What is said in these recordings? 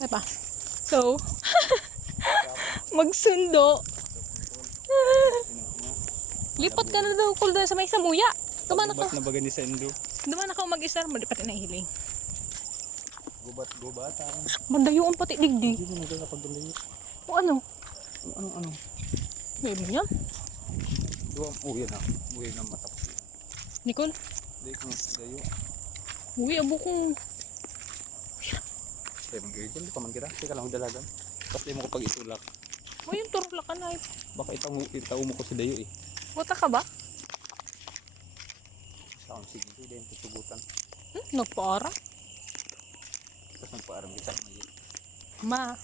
Ay pa. So, magsundo. Lipat ka na daw kul sa may samuya. Duman ako. Gubat na baga ni Sendo. Duman ako mag-isar mo. Di pati nahiling. Gubat. Mandayo ang pati digdig. Hindi mo nagkakapagdandayo. O ano? Ano? Maybe niya. Uwi na. Uwi na matapos. Nicole? Hindi ko dayo. Uy, abo kong... Kaya mag-gigil. Di pa man kita. Teka lang dalagan. Tapos di mo ko pag itulak. O yung turlakan ay. Baka itaw mo ko si dayo eh. Wata ka ba? Saan sige. Hindi yung tutugutan. Nagpaara? Tapos nagpaaram kita. Ma.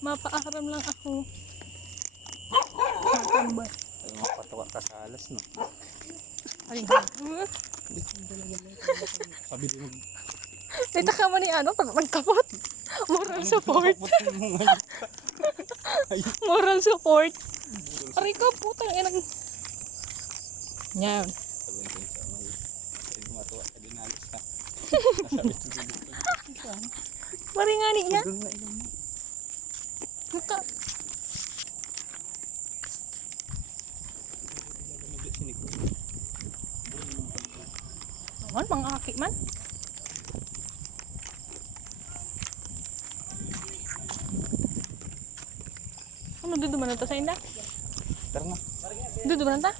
Mapaaram lang ako. Matambay. Ay mapatawa ka sa alas no. Ay, Sabi din mag... dito ka man ni ano, pag nagkapot. Moral support. Moral support. Aray ka, putang inang. Yan. Sabi din sa may... Ay matuwa ka din alas ha. Sabi din. Maringani niya. Nuka. Awan, mga aki man. Ano, duduman na to sa inda? Tara na. Duduman na ta?